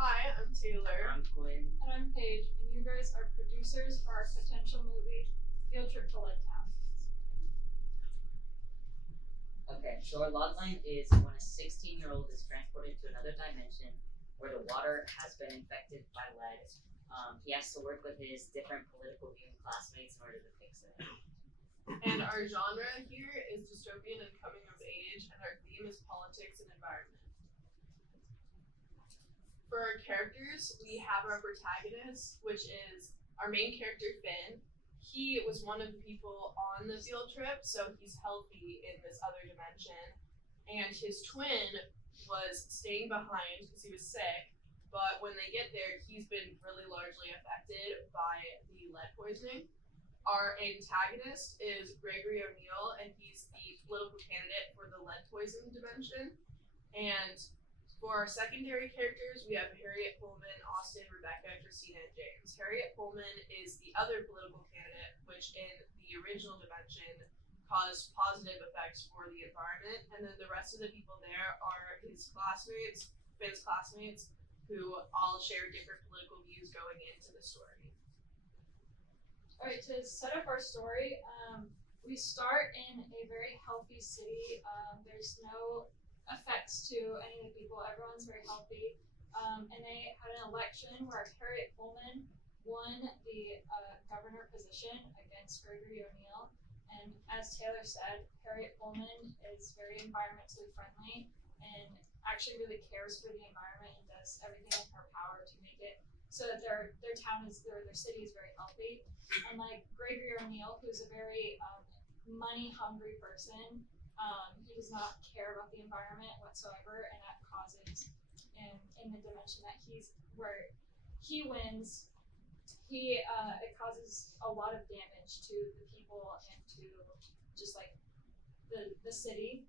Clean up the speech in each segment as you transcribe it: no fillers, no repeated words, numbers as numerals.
Hi, I'm Taylor. I'm Quinn. And I'm Paige, and you guys are producers for our potential movie, Field Trip to Leadtown. Okay, so our logline is when a 16-year-old is transported to another dimension where the water has been infected by lead. He has to work with his different political viewing classmates in order to fix it. And our genre here is dystopian and coming of age, and our theme is politics and environment. For our characters, we have our protagonist, which is our main character, Finn. He was one of the people on the field trip, so he's healthy in this other dimension. And his twin was staying behind because he was sick, but when they get there, he's been really largely affected by the lead poisoning. Our antagonist is Gregory O'Neill, and he's the political candidate for the lead poison dimension. And for our secondary characters, we have Harriet Pullman, Austin, Rebecca, Christina, and James. Harriet Pullman is the other political candidate, which in the original dimension caused positive effects for the environment. And then the rest of the people there are his classmates, Finn's classmates, who all share different political views going into the story. Alright, to set up our story, we start in a very healthy city. There's no effects to any of the people. Everyone's very healthy. And they had an election where Harriet Pullman won the governor position against Gregory O'Neill. And as Taylor said, Harriet Pullman is very environmentally friendly and actually really cares for the environment and does everything in her power to make it so that their city is very healthy. And like Gregory O'Neill, who's a very money hungry person, he does not care about the environment whatsoever, and that causes in the dimension that where he wins, it causes a lot of damage to the people and to just like the city.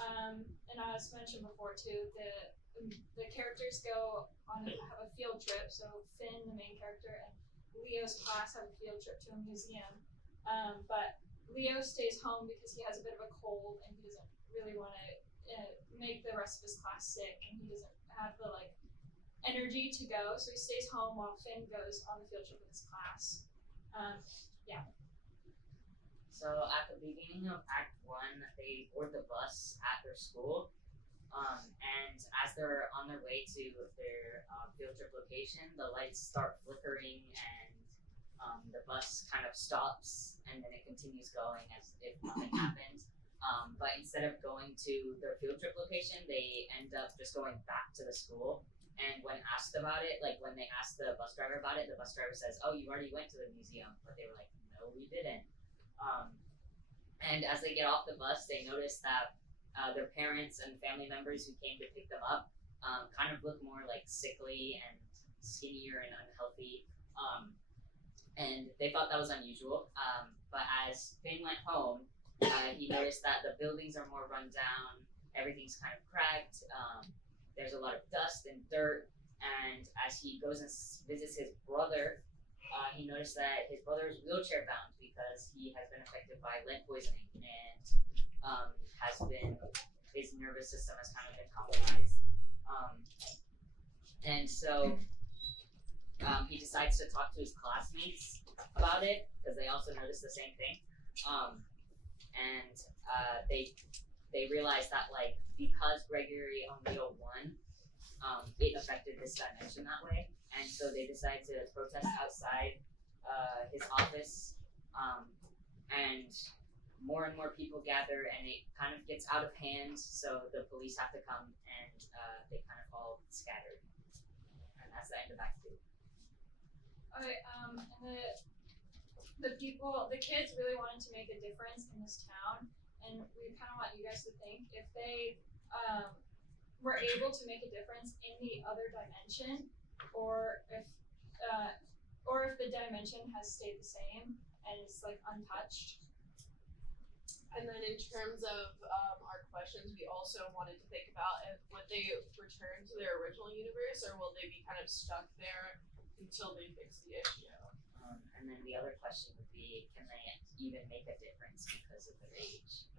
And as mentioned before too, the characters have a field trip. So Finn, the main character, and Leo's class have a field trip to a museum. But Leo stays home because he has a bit of a cold and he doesn't really want to make the rest of his class sick, and he doesn't have the energy to go, so he stays home while Finn goes on the field trip with his class. So at the beginning of Act 1, they board the bus at their school, and as they're on their way to their field trip location, the lights start flickering and the bus kind of stops, and then it continues going as if nothing happened. But instead of going to their field trip location, they end up just going back to the school. And when asked about it, like when they asked the bus driver about it, the bus driver says, "Oh, you already went to the museum." But they were like, "No, we didn't." And as they get off the bus, they notice that their parents and family members who came to pick them up kind of look more like sickly and skinnier and unhealthy. And they thought that was unusual. But as Finn went home, he noticed that the buildings are more run down, everything's kind of cracked, there's a lot of dust and dirt, and as he goes and visits his brother, he noticed that his brother is wheelchair bound because he has been affected by lead poisoning and his nervous system has kind of been compromised. And so he decides to talk to his classmates about it because they also noticed the same thing. And they realized that because Gregory O'Neill won, it affected this dimension that way. And so they decided to protest outside his office, and more people gather, and it kind of gets out of hand. So the police have to come, and they kind of all scatter. And that's the end of Act 2. Alright, and the kids really wanted to make a difference in this town, and we kind of want you guys to think if they were able to make a difference in the other dimension, or if the dimension has stayed the same and is untouched. And then in terms of our questions, we also wanted to think about would they return to their original universe, or will they be kind of stuck there until they fix the issue? And then the other question would be, can they even make a difference because of their age?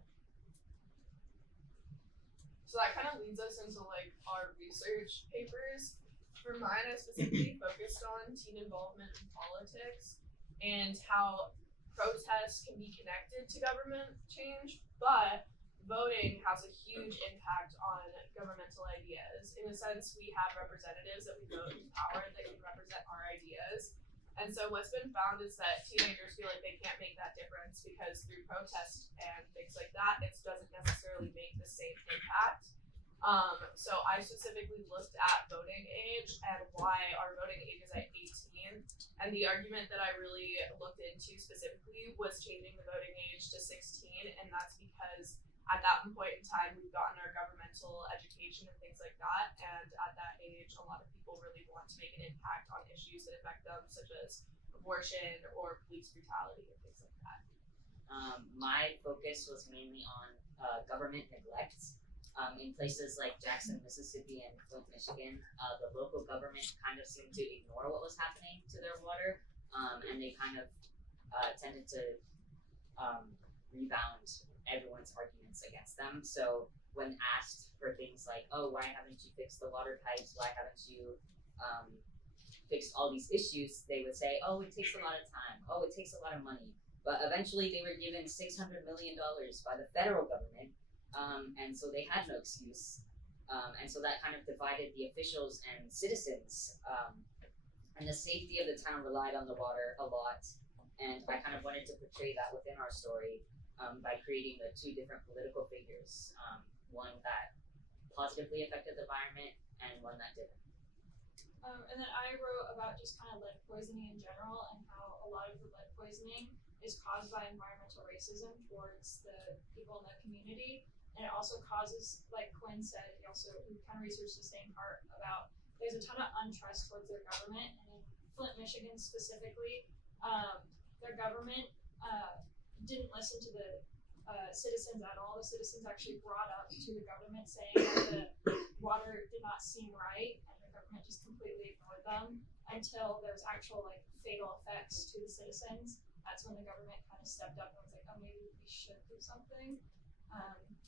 So that kind of leads us into our research papers. For mine, I specifically focused on teen involvement in politics and how protests can be connected to government change, but voting has a huge impact on governmental ideas. In a sense, we have representatives that we vote in power that can represent our ideas. And so what's been found is that teenagers feel like they can't make that difference because through protest and things like that, it doesn't necessarily make the same impact. So I specifically looked at voting age and why our voting age is at 18. And the argument that I really looked into specifically was changing the voting age to 16. And that's because at that point in time, we've gotten our governmental education and things like that. And at that age, a lot of people really want to make an impact on issues that affect them, such as abortion or police brutality and things like that. My focus was mainly on government neglect. In places like Jackson, Mississippi, and Flint, Michigan, the local government kind of seemed to ignore what was happening to their water, and they kind of tended to rebound everyone's arguments against them. So when asked for things like, oh, why haven't you fixed the water pipes? Why haven't you fixed all these issues? They would say, oh, it takes a lot of time. Oh, it takes a lot of money. But eventually they were given $600 million by the federal government. And so they had no excuse. And so that kind of divided the officials and citizens. And the safety of the town relied on the water a lot. And I kind of wanted to portray that within our story by creating the two different political figures. One that positively affected the environment and one that didn't. And then I wrote about just kind of lead poisoning in general and how a lot of the lead poisoning is caused by environmental racism towards the people in the community. And it also causes, like Quinn said, he kind of researched the same part about there's a ton of untrust towards their government. And in Flint, Michigan specifically, their government didn't listen to the citizens at all. The citizens actually brought up to the government saying that the water did not seem right, and the government just completely ignored them until there was actual fatal effects to the citizens. That's when the government kind of stepped up and was like, oh, maybe we should do something.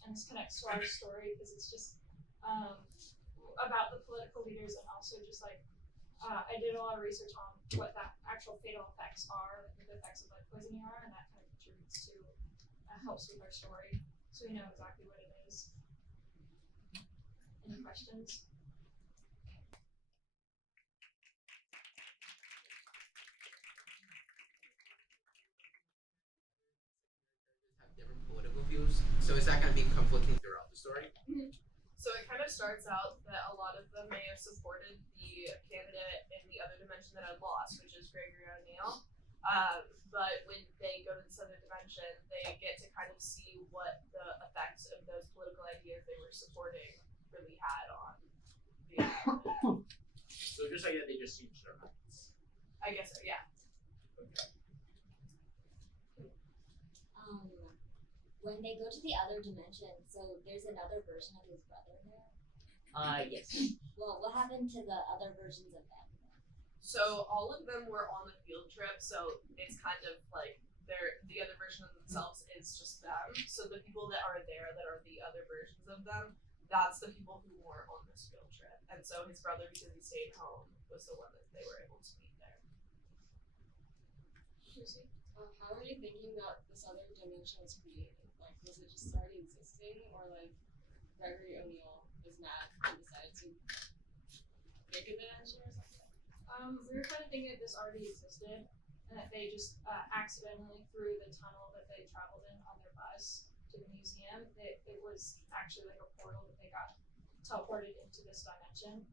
And this connects to our story because it's just about the political leaders and also just I did a lot of research on what the actual fatal effects are, what the effects of lead poisoning are, and that kind of contributes to, helps with our story so we know exactly what it is. Any questions? Different political views. So is that going to be conflicting throughout the story? Mm-hmm. So it kind of starts out that a lot of them may have supported the candidate in the other dimension that I lost, which is Gregory O'Neill. But when they go to this other dimension, they get to kind of see what the effects of those political ideas they were supporting really had on the environment. So just like that, they just changed their minds. I guess so, yeah. Okay. When they go to the other dimension, so there's another version of his brother there? Yes. Well, what happened to the other versions of them? So all of them were on the field trip, so it's kind of like the other version of themselves is just them. So the people that are there that are the other versions of them, that's the people who were on this field trip. And so his brother, because he stayed home, was the one that they were able to meet there. Lucy? How are you thinking that this other dimension was created? Was it just already existing, or Gregory O'Neill was mad and decided to make a dimension or something? We were kind of thinking that this already existed and that they just accidentally through the tunnel that they traveled in on their bus to the museum, it was actually like a portal that they got teleported into this dimension.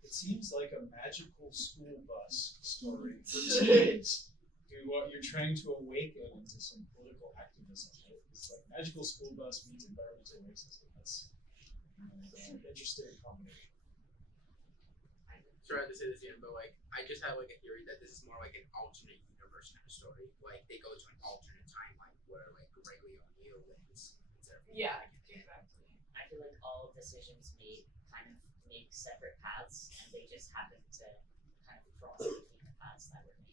It seems like a magical school bus story for teens who you're trying to awaken into some political activism. It's like magical school bus meets environmental racism. That's an interesting combination. Sorry to say this again, but I just have a theory that this is more like an alternate universe kind of story. Like they go to an alternate timeline where Gregory O'Neill lives. Yeah, exactly. I feel like all decisions made kind of make separate paths, and they just happen to kind of cross between the paths that were made.